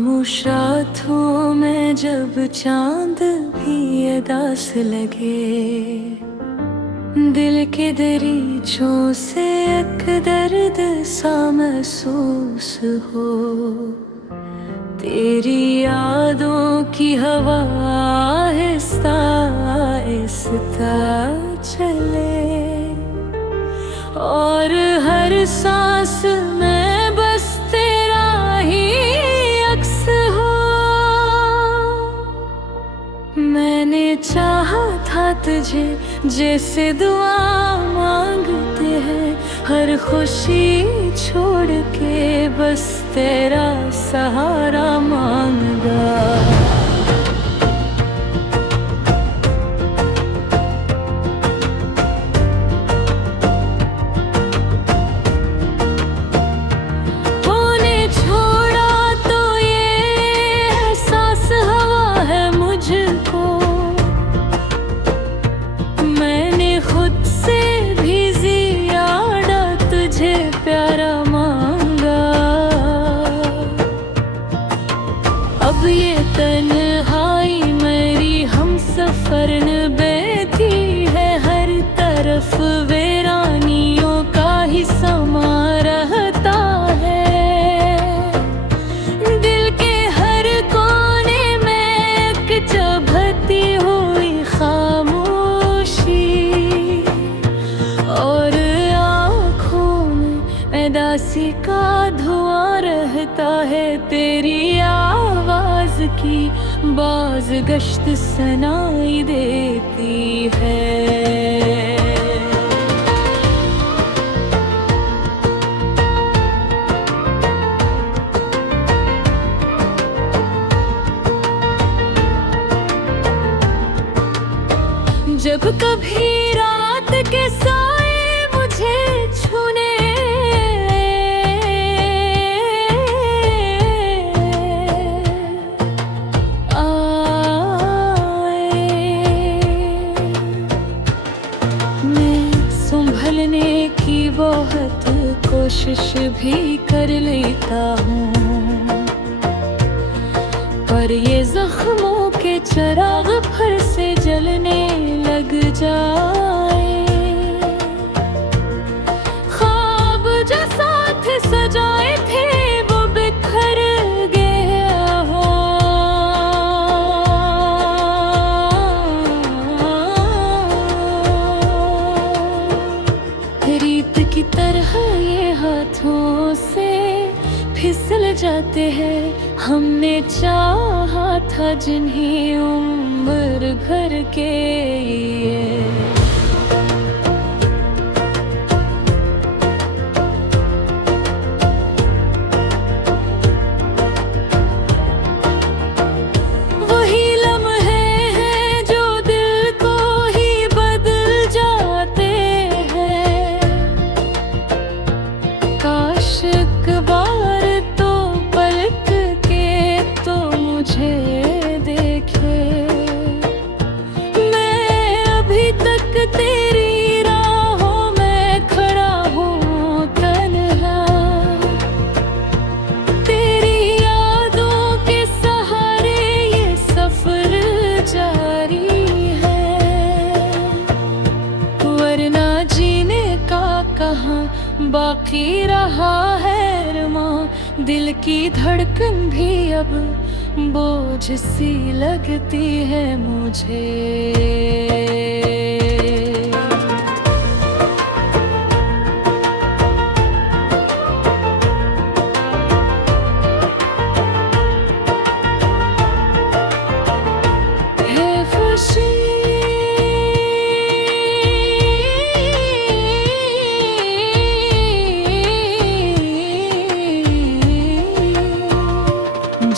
खामोश रातों में जब चांद भी अदास लगे, दिल के दरीचों से एक दर्द सा महसूस हो। तेरी यादों की हवा आहिस्ता आहिस्ता चले, और हर सांस में बस तेरा ही अक्स हो। मैंने चाहा था तुझे जैसे दुआ मांगते हैं, हर खुशी छोड़ के बस तेरा सहारा मांगा। अब ये तन्हाई मेरी हम सफर बेती है, हर तरफ वीरानियों का ही समा रहता है। दिल के हर कोने में एक चुभती हुई खामोशी, और आँखों में उदासी का धुआं रहता है। तेरी आवाज की बाज गश्त सुनाई देती है। जब कभी रात के साए मुझे छूने संभलने की बहुत कोशिश भी कर लेता हूँ, पर ये जख्मों के चिराग फिर से जलने लग जाए। ख्वाब जो साथ सजाए थे वो बिखर गया हो। रीत की तरह ये हाथों से फिसल जाते हैं। हमने चाहा था जिन्हें उम्र भर के ये। वही लम्हे हैं जो दिल को ही बदल जाते हैं। काश एक बार तो पलट के तो मुझे देखे। मैं अभी तक तेरी राहों में खड़ा हूँ तन्हा, तेरी यादों के सहारे ये सफर जारी है। वरना जीने का कहाँ बाकी रहा है अरमां, दिल की धड़कन भी अब बोझ सी लगती है मुझे।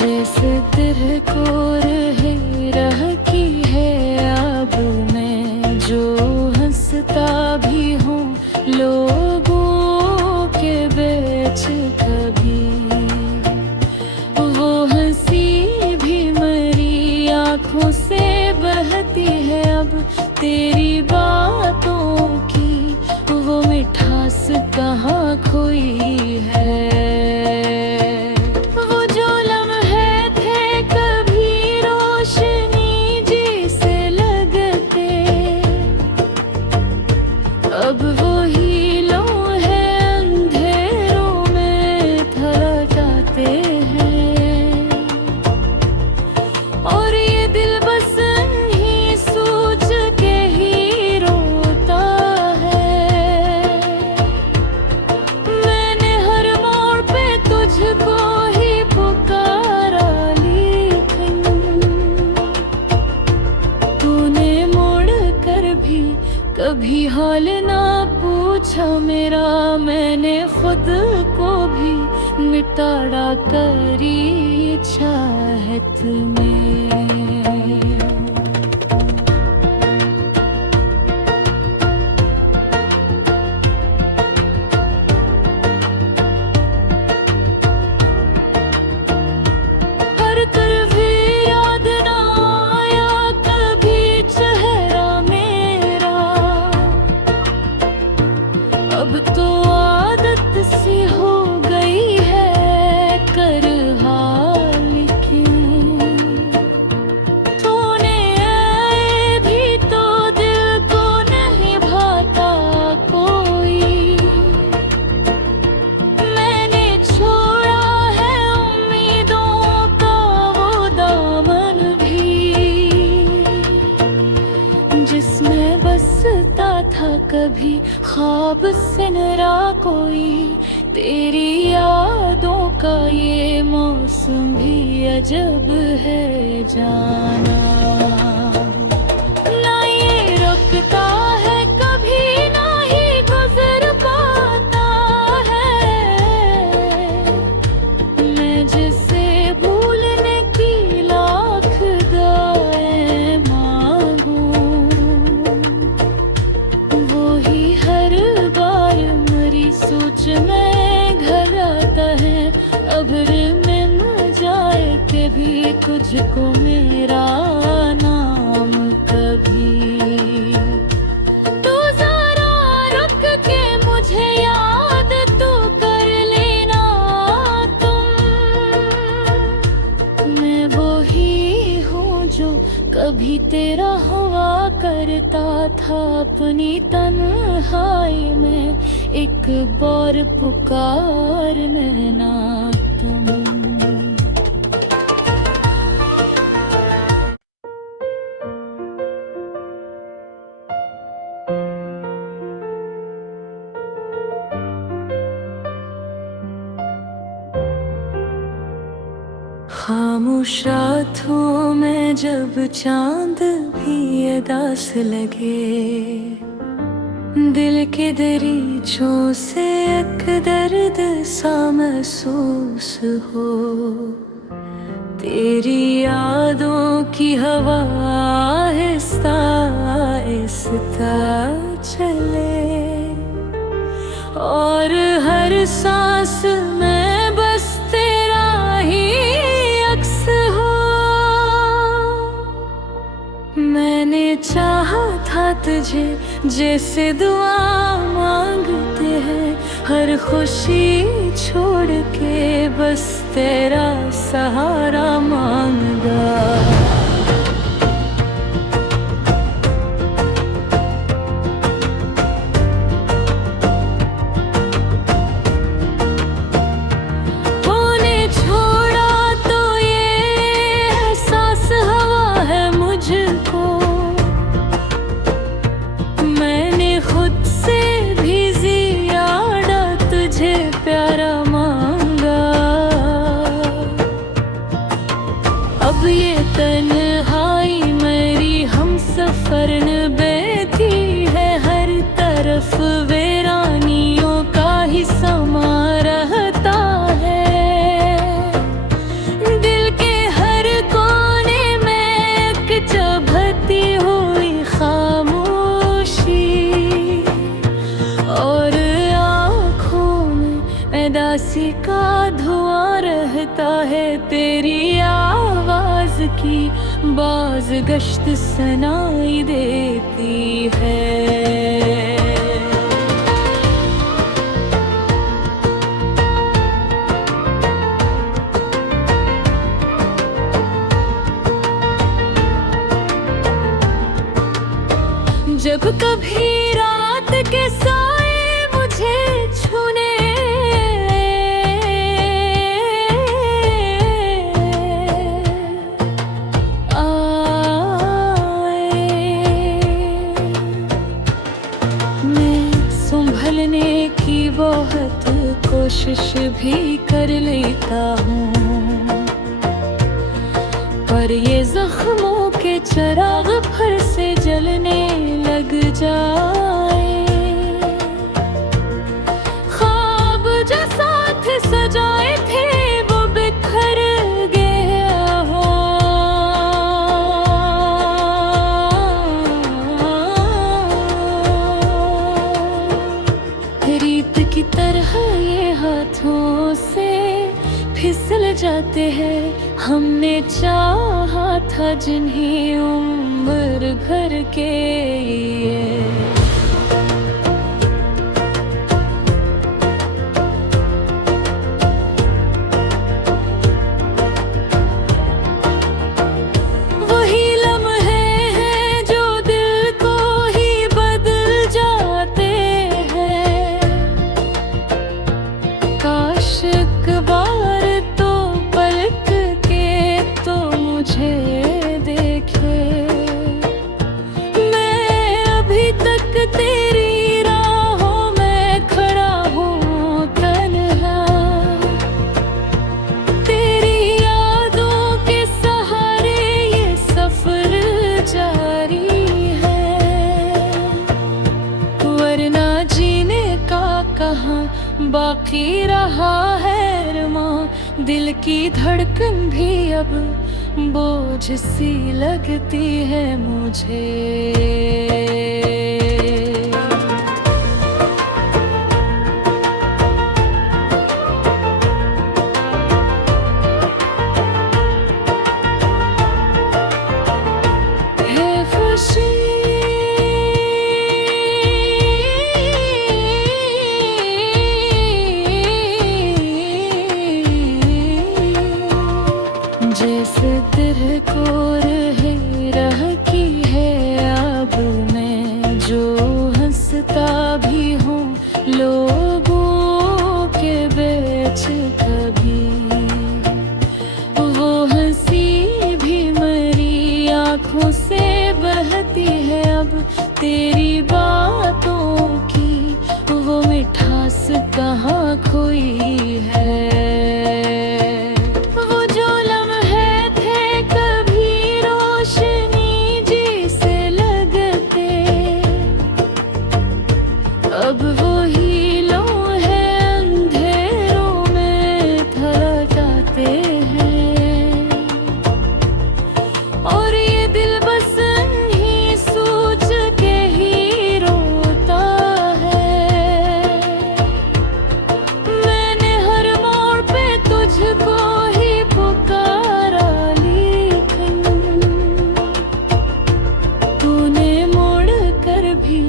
जैसे तेरे को रह की है अब मैं, जो हंसता भी हूँ लोगों के बीच कभी। वो हंसी भी मेरी आँखों से बहती है अब। तेरी बातों की वो मिठास कहाँ खोई है। वो जो लम्हे कभी हाल ना पूछा मेरा, मैंने खुद को भी मिटा करी चाहत में। अब तो आदत सी हो गई है कर हाल की, तूने भी तो दिल को नहीं भाता कोई। मैंने छोड़ा है उम्मीदों का वो दामन भी, जिसमें बसता था कभी ख्वाब सिनरा कोई। तेरी यादों का ये मौसम भी अजब है जाना, ना ये रुकता है कभी ना ही गुजर पाता है। मैं जिसे भूलने की लाख दुआएं मांगूं, वो ही हर बार मेरी सोच में घर आता है। अगर मिल जाए के भी तुझको मेरा नाम कभी, तो जरा रुक के मुझे याद तो कर लेना तुम। मैं वो ही हूँ जो कभी तेरा हुआ करता था, अपनी तन्हाई में एक बार पुकार लेना तुम। खामोश रातों में जब चांद भी उदास लगे, दिल के दरीचों से एक दर्द सा महसूस हो। तेरी यादों की हवा आहिस्ता आहिस्ता चले, और हर सांस में बस तेरा ही अक्स हो। मैंने चाहा था तुझे जैसे दुआ मांगते हैं, हर खुशी छोड़ के बस तेरा सहारा मांगा। अब ये तन्हाई मेरी हम सफर बेती है, हर तरफ वीरानियों का ही समा रहता है। दिल के हर कोने में एक चुभती हुई खामोशी, और आँखों में उदासी का धुआं रहता है। तेरी आवाज की बाज गश्त सुनाई देती है। जब कभी रात के साए मुझे छूने संभलने की बहुत कोशिश भी कर लेता हूँ, पर ये जख्मों के चिराग फिर से जलने लग जा। था जिन्हीं उम्र भर के ये। वही लम्हे हैं जो दिल को ही बदल जाते हैं। काश एक बार तो पलट के तो मुझे देखे। मैं अभी तक तेरी राहों में खड़ा हूँ तन्हा। तेरी यादों के सहारे ये सफर जारी है। वरना जीने का कहाँ बाकी रहा है अरमां। दिल की धड़कन भी अब बोझ सी लगती है मुझे। है खुशी जैसे दिल को रहे रह की है अब मैं जो हंसता भी हूँ लोगों के बीच कभी। वो हंसी भी मेरी आँखों से बहती है अब। तेरी बातों की वो मिठास कहाँ खोई है। अब वही लम्हे अंधेरों में थल जाते हैं। और ये दिल बस नहीं सोच के ही रोता है। मैंने हर मोड़ पे तुझको ही पुकारा लेकिन तूने मोड़ कर भी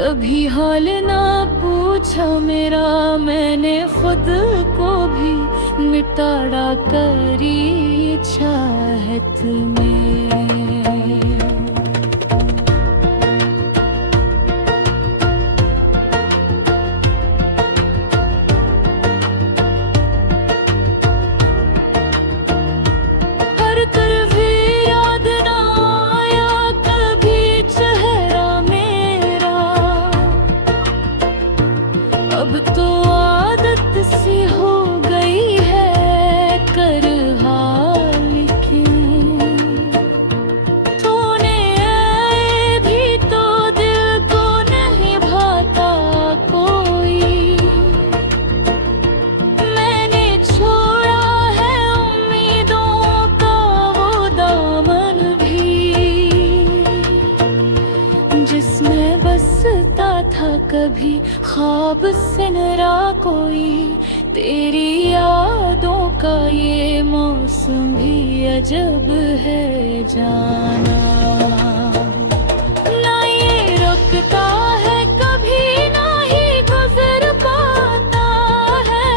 कभी हाल ना पूछा मेरा। मैंने खुद को भी मिटा करी चाहत में। हर तरफ याद ना आया कभी चेहरा मेरा। अब तो आदत सी हो गई है कर हाल की। तूने आए भी तो दिल को नहीं भाता कोई। मैंने छोड़ा है उम्मीदों का वो दामन भी जिसमें बसता था कभी ख्वाब सिनरा कोई। तेरी यादों का ये मौसम भी अजब है जाना। ना ये रुकता है कभी ना ही गुजर पाता है।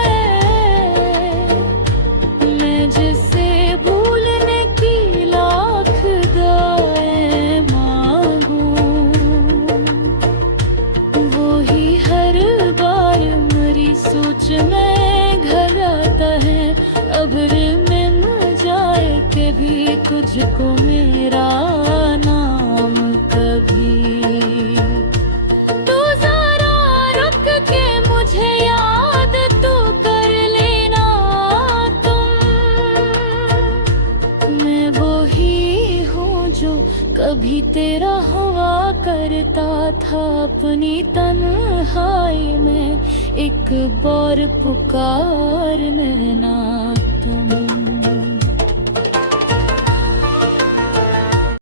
मैं जिसे भूलने की लाख दुआएं मांगूं वो ही हर बार मेरी सोच में घर आता है। अब्र में न जाए के भी तुझको मेरा नाम कभी। तू जरा रुक के मुझे याद तो कर लेना तुम। मैं वो ही हूँ जो कभी तेरा हुआ करता था अपनी तन्हाई में। एक बार पुकार लेना तुम।